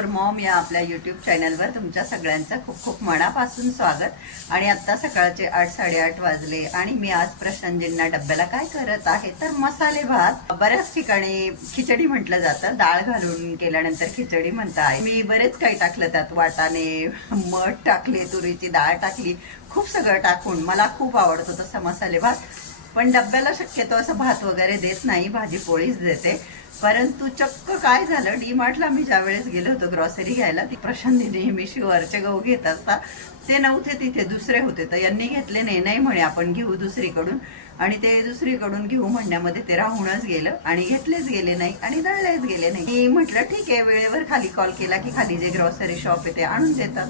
Super Maugham या आपल्या YouTube चॅनलवर तुमच्या सगळ्यांचं खूप खूप मनापासून स्वागत. आणि आत्ता सकाळचे आठ साडेआठ वाजले आणि मी आज प्रशांतजींना डब्याला काय करत आहे? तर मसाले भात. बऱ्याच ठिकाणी खिचडी म्हटलं जातं. डाळ घालून केल्यानंतर खिचडी म्हणताय. मी बरेच काही टाकलं त्यात. वाटाणे मठ टाकले तुरीची डाळ टाकली. खूप सगळं टाकून मला खूप आवडतो तसं मसाले भात. पण डब्याला शक्यतो असं भात वगैरे देत नाही भाजी पोळीच देते. परंतु चक्क काय झालं डी मार्टला मी ज्या वेळेस गेलो होतो ग्रॉसरी घ्यायला ती प्रशांती नेहमी शिवरचे गहू घेत असता ते नव्हते तिथे दुसरे होते. तर यांनी घेतले नाही नाही म्हणे आपण घेऊ दुसरीकडून. आणि ते दुसरीकडून घेऊ म्हणण्यामध्ये ते राहूनच गेलं. आणि घेतलेच गेले नाही आणि दळलेच गेले नाही. मी म्हटलं ठीक आहे वेळेवर खाली कॉल केला की खाली जे ग्रॉसरी शॉप आहे ते आणून देतात.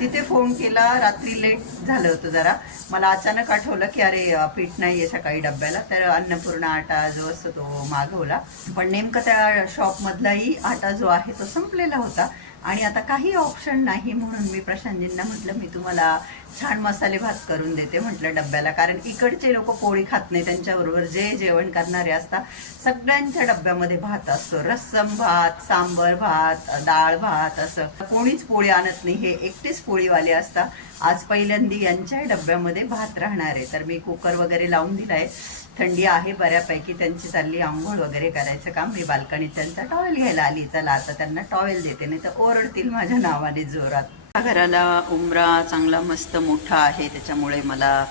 तिथे फोन केला रात्री लेट झालं होतं जरा. मला अचानक आठवलं की अरे पीठ नाही आहे सकाळी डब्याला. तर अन्नपूर्णा आटा जो असतो तो मागवला. पण नेमकं त्या शॉपमधलाही आटा जो आहे तो संपलेला होता. आणि आता काही ऑप्शन नाही म्हणून मी प्रशांतजींना म्हटलं मी तुम्हाला छान मसाले भात करून देते म्हटलं डब्याला. कारण इकडचे लोक पोळी खात नाही त्यांच्याबरोबर जे जेवण करणारे असतात सगळ्यांच्या डब्यामध्ये भात असतो. रस्सम भात सांबर भात डाळ भात असं. कोणीच पोळी आणत नाही हे एकटेच पोळीवाले असतात. आज पहिल्यांदी यांच्या डब्यामध्ये भात राहणार आहे. तर मी कुकर वगैरे लावून दिला आहे थंडी आहे बऱ्यापैकी त्यांची चालली आंघोळ वगैरे करायचं काम. मी बाल्कनीत त्यांचा टॉवेल घ्यायला आली. चला आता त्यांना टॉवेल देते नाही तर ओरडतील माझ्या नावाने जोरात. घराला उमरा चांगला मस्त मोठा आहे. त्याच्यामुळे मला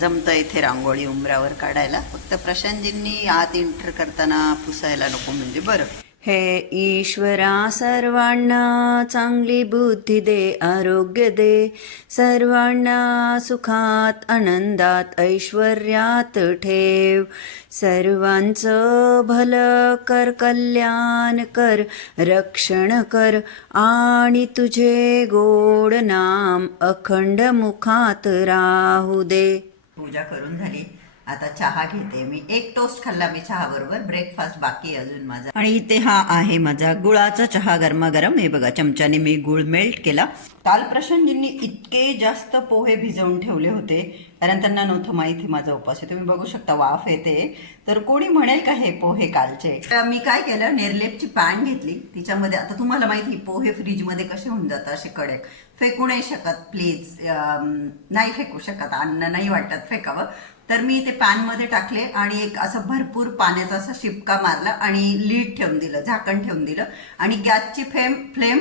जमतं इथे रांगोळी उमरावर काढायला. फक्त प्रशांतजींनी आत इंटर करताना पुसायला नको म्हणजे बरं. हे ईश्वरा सर्वांना चांगली बुद्धी दे आरोग्य दे. सर्वांना सुखात आनंदात ऐश्वर्यात ठेव. सर्वांचं भलं कर कल्याण कर रक्षण कर आणि तुझे गोड नाम अखंड मुखात राहू दे. पूजा करून झाली. आता चहा घेते मी. एक टोस्ट खाल्ला मी चहा बरोबर ब्रेकफास्ट बाकी अजून माझा. आणि इथे हा आहे माझा गुळाचा चहा गरमागरम. हे बघा चमच्याने मी गुळ मेल्ट केला. काल प्रशांतजींनी इतके जास्त पोहे भिजवून ठेवले होते. कारण त्यांना नव्हतं माहिती माझा उपास आहे. तुम्ही बघू शकता वाफ येते. तर कोणी म्हणेल का हे पोहे कालचे? तर मी काय केलं नेरलेपची पॅन घेतली. तिच्यामध्ये आता तुम्हाला माहिती पोहे फ्रीजमध्ये कसे होऊन जातात असे कडक. फेकू नाही शकत प्लीज नाही फेकू शकत. अन्न नाही वाटत फेकावं. तर मी ते पॅनमध्ये टाकले आणि एक असं भरपूर पाण्याचा असा शिपका मारला आणि लीड ठेवून दिलं झाकण ठेवून दिलं आणि गॅसची फ्लेम फ्लेम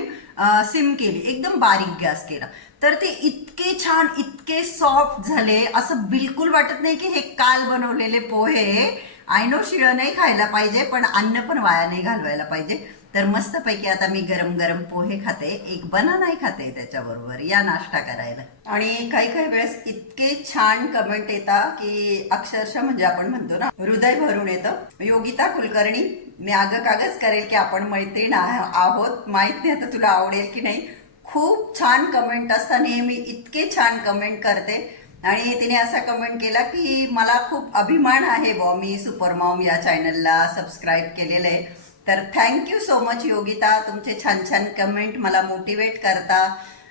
सिम केली एकदम बारीक गॅस केला. तर ते इतके छान इतके सॉफ्ट झाले असं बिलकुल वाटत नाही की हे काल बनवलेले पोहे आय नो शिळं नाही खायला पाहिजे पण अन्न पण वाया नाही घालवायला पाहिजे. तर मस्तपैकी आता मी गरम गरम पोहे खाते. एक बनानाही खाते त्याच्याबरोबर. या नाश्ता करायला. आणि काही काही वेळेस इतके छान कमेंट येतात की अक्षरशः म्हणजे आपण म्हणतो ना हृदय भरून येतं. योगिता कुलकर्णी मी आगं कागच करेल की आपण मैत्रीण आहोत. माहीत नाही आता तुला आवडेल की नाही. खूप छान कमेंट असतात. नेहमी इतके छान कमेंट करते. आणि तिने असा कमेंट केला की मला खूप अभिमान आहे बॉ. मी सुपरमॉम या चॅनलला सबस्क्राईब केलेलं आहे. तर थँक्यू सो मच योगिता. तुमचे छान छान कमेंट मला मोटिवेट करता.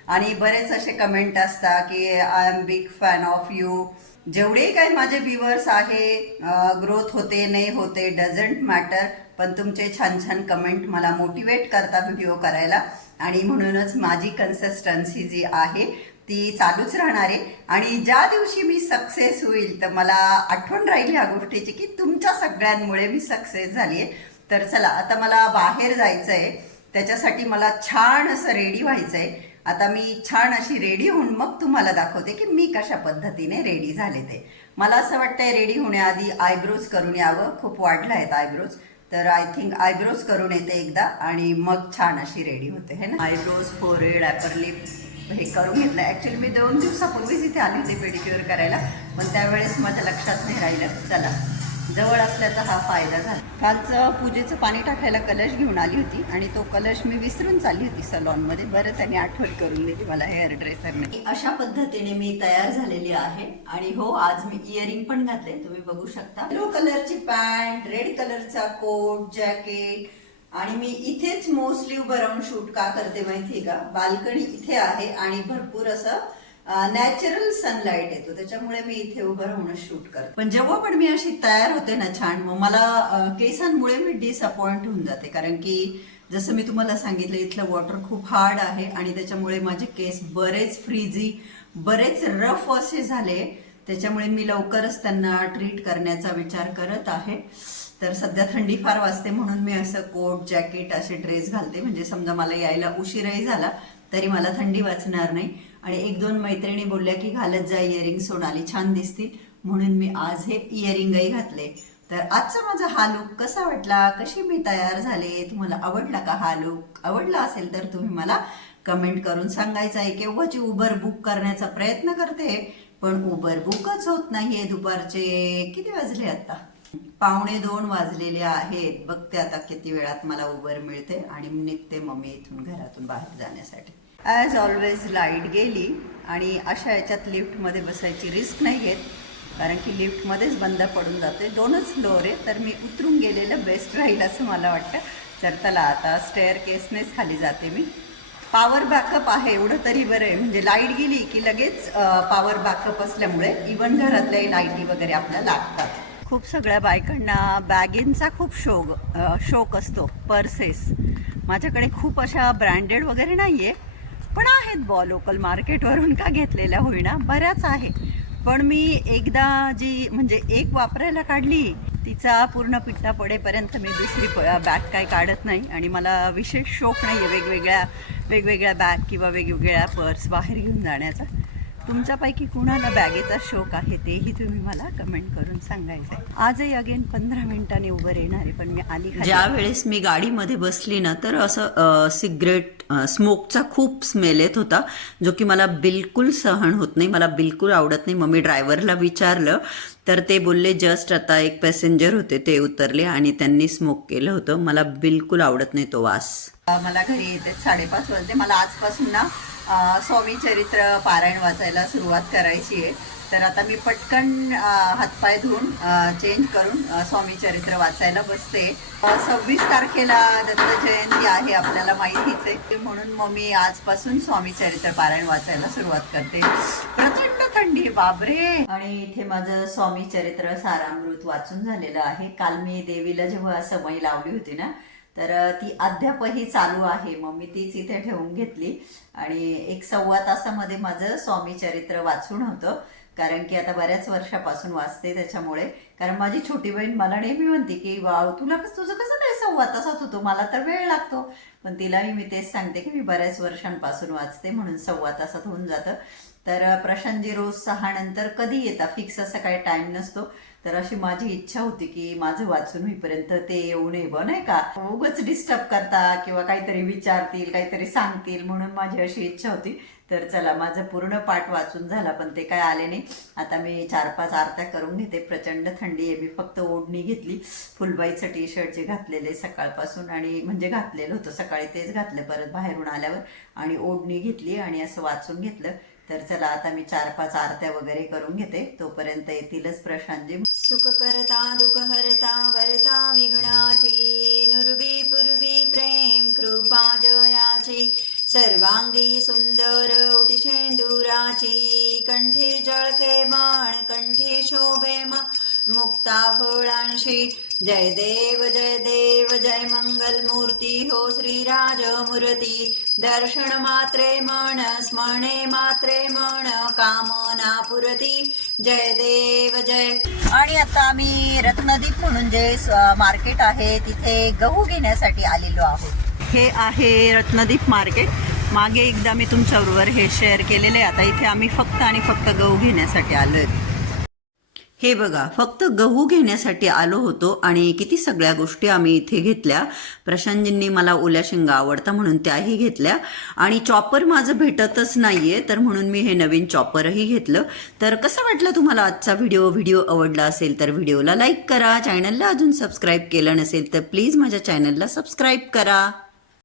आणि बरेच असे कमेंट असतात की I am big fan of you जेवढे काही माझे व्ह्युअर्स आहे ग्रोथ होते नाही होते डझंट मॅटर पण तुमचे छान छान कमेंट मला मोटिवेट करता व्हिडिओ करायला. आणि म्हणूनच माझी कन्सिस्टन्सी जी आहे ती चालूच राहणार आहे. आणि ज्या दिवशी मी सक्सेस होईल तर मला आठवण राहील ह्या गोष्टीची की तुमच्या सगळ्यांमुळे मी सक्सेस झाली आहे तर चला आता मला बाहेर जायचं आहे त्याच्यासाठी मला छान असं रेडी व्हायचं आहे आता मी छान अशी रेडी होऊन मग तुम्हाला दाखवते की मी कशा पद्धतीने रेडी झाले ते. मला असं वाटतंय रेडी होण्याआधी आयब्रोज करून यावं. खूप वाढलं आहेत आयब्रोज. तर आय थिंक आयब्रोज करून येते एकदा आणि मग छान अशी रेडी होते है ना? आयब्रोज फोरहेड ॲपर लिप हे करून घेतलं ॲक्च्युली मी दोन दिवसापूर्वीच इथे आली होती पेडिक्युअर करायला. पण त्यावेळेस माझ्या लक्षात नाही राहिलं. चला जवळ असल्याचा हा फायदा झाला. कालचं पूजेचं पाणी टाकायला कलश घेऊन आली होती आणि तो कलश मी विसरून चालली होती सलॉनमध्ये. बरं त्याने आठवण करून दिली मला हेअर ड्रेसरने अशा पद्धतीने मी तयार झालेली आहे आणि हो आज मी इयरिंग पण घातले. तुम्ही बघू शकता. ब्लू कलरची पॅन्ट रेड कलरचा कोट जॅकेट आणि मी इथेच मोस्टली उभं राहून शूट का करते माहिती का? बाल्कनी इथे आहे आणि भरपूर असं नॅचरल सनलाईट येतो. त्याच्यामुळे मी इथे उभं राहून शूट करते. पण जेव्हा पण मी अशी तयार होते ना छान मग मला केसांमुळे मी डिसअपॉइंट होऊन जाते. कारण की जसं मी तुम्हाला सांगितलं इथलं वॉटर खूप हार्ड आहे आणि त्याच्यामुळे माझे केस बरेच फ्रीजी बरेच रफ असे झाले. त्याच्यामुळे मी लवकरच त्यांना ट्रीट करण्याचा विचार करत आहे. तर सध्या थंडी फार वाजते म्हणून मी असं कोट जॅकेट असे ड्रेस घालते. म्हणजे समजा मला यायला उशीरही झाला तरी मला थंडी वाचणार नाही. आणि एक दोन मैत्रिणी बोलल्या की घालत जा इयरिंग सोनाली छान दिसतील. म्हणून मी आज हे इयरिंगही घातले. तर आजचा माझा हा लुक कसा वाटला? कशी मी तयार झाले? तुम्हाला आवडला का हा लुक आवडला असेल तर तुम्ही मला कमेंट करून सांगायचं आहे केव्हाची उबर बुक करण्याचा प्रयत्न करते पण उबर बुकच होत नाहीये दुपारचे. किती वाजले आता? पावणे दोन वाजलेले आहेत. बघते आता किती वेळात मला उबर मिळते आणि निघते मम्मी इथून घरातून बाहेर जाण्यासाठी. ॲज ऑलवेज लाइट गेली आणि अशा याच्यात लिफ्टमध्ये बसायची रिस्क नाही घेत कारण की लिफ्टमध्येच बंद पडून जाते दोनच फ्लोअर आहे तर मी उतरून गेलेलं बेस्ट राहील असं मला वाटतं. तर त्याला आता स्टेअर केसनेच खाली जाते मी. पॉवर बॅकअप आहे एवढं तरी बरं आहे. म्हणजे लाइट गेली की लगेच पॉवर बॅकअप असल्यामुळे इवन घरातल्याही लाईटी वगैरे आपल्याला लागतात. खूप सगळ्या बायकांना बॅगींचा खूप शोक शौक असतो पर्सेस माझ्याकडे खूप अशा ब्रँडेड वगैरे नाही आहे पण आहेत बॉ लोकल मार्केटवरून का घेतलेल्या होईना? बऱ्याच आहे. पण मी एकदा जी म्हणजे एक वापरायला काढली तिचा पूर्ण पिट्टा पडेपर्यंत मी दुसरी बॅग काय काढत नाही आणि मला विशेष शौक नाही आहे वेगवेगळ्या वेगवेगळ्या बॅग किंवा वेगवेगळ्या पर्स बाहेर घेऊन जाण्याचा. तुमच्यापैकी कुणाला बॅगेचा शौक आहे तेही तुम्ही मला कमेंट करून सांगायचं आहे आजही अगेन पंधरा मिनिटांनी उभं येणार आहे पण मी आली ज्या वेळेस मी गाडीमध्ये बसली ना तर असं सिगरेट स्मोकचा खूप स्मेल येत होता जो की मला बिलकुल सहन होत नाही मला बिलकुल आवडत नाही. मग मी ड्रायव्हरला विचारलं तर ते बोलले जस्ट आता एक पॅसेंजर होते ते उतरले आणि त्यांनी स्मोक केलं होतं. मला बिलकुल आवडत नाही तो वास. मला घरी येते साडेपाच वाजले. मला आजपासून ना स्वामी चरित्र पारायण वाचायला सुरुवात करायची आहे. तर आता मी पटकन हातपाय धुवून चेंज करून स्वामी चरित्र वाचायला बसते. सव्वीस तारखेला दत्त जयंती आहे आपल्याला माहितीच आहे. म्हणून मग मी आजपासून स्वामी चरित्र पारायण वाचायला सुरुवात करते. प्रचंड थंडी बाबरे आणि इथे माझं स्वामी चरित्र सारामृत वाचून झालेलं आहे. काल मी देवीला जेव्हा समय लावली होती ना तर ती अद्यापही चालू आहे. मग मी तीच इथे ठेवून घेतली. आणि एक सव्वा तासामध्ये माझं स्वामी चरित्र वाचून होतं. कारण की आता बऱ्याच वर्षापासून वाचते त्याच्यामुळे. कारण माझी छोटी बहीण मला नेहमी म्हणते की वाव तुला कसं तुझं कसं नाही सव्वा तासात होतो? मला तर वेळ लागतो. पण तिलाही मी तेच सांगते की मी बऱ्याच वर्षांपासून वाचते म्हणून सव्वा तासात होऊन जातं. तर प्रशांतजी रोज सहा नंतर कधी येता फिक्स असा काही टाईम नसतो. तर अशी माझी इच्छा होती की माझं वाचून होईपर्यंत ते येऊ नये ब नाही का? उगच डिस्टर्ब करता किंवा काहीतरी विचारतील काहीतरी सांगतील म्हणून माझी अशी इच्छा होती. तर चला माझं पूर्ण पाठ वाचून झाला पण ते काय आले नाही. आता मी चार पाच आरत्या करून घेते. प्रचंड थंडी आहे. मी फक्त ओढणी घेतली. फुलबाईचं टी शर्ट जे घातलेले सकाळपासून आणि म्हणजे घातलेलं होतं. सकाळी तेच घातलं परत बाहेरून आल्यावर आणि ओढणी घेतली आणि असं वाचून घेतलं. तर चला आता मी चार पाच आरत्या वगैरे करून घेते. तोपर्यंत येतीलच प्रशांतजी. सुख करता दुख हरता वरता विघ्नाची नुर्वी पूर्वी प्रेम कृपा जयाची. सर्वांगी सुंदर उटिशेंदुराची कंठे जळके बाण कंठे शोभे म मुक्ता फळांशी जय देव जय देव जय मंगल मूर्ती हो श्रीराज मूर्ती दर्शन मात्रे मन स्मणे मात्रे मन कामना पुरती. जय देव जय आणि आता आम्ही रत्नदीप म्हणून जे मार्केट आहे तिथे गहू घेण्यासाठी आलेलो आहोत. हे आहे रत्नदीप मार्केट. मागे एकदा मी तुमच्याबरोबर हे शेअर केलेले आता इथे आम्ही फक्त आणि फक्त गहू घेण्यासाठी आलो हे बघा फक्त गहू घेण्यासाठी आलो होतो आणि किती सगळ्या गोष्टी आम्ही इथे घेतल्या. प्रशांतजींनी मला ओल्या शेंगा आवडता म्हणून त्याही घेतल्या. आणि चॉपर माझं भेटतच नाहीये तर म्हणून मी हे नवीन चॉपरही घेतलं. तर कसं वाटलं तुम्हाला आजचा व्हिडिओ व्हिडिओ आवडला असेल तर व्हिडिओला लाईक करा. चॅनलला अजून सबस्क्राईब केलं नसेल तर प्लीज माझ्या चॅनलला सबस्क्राईब करा.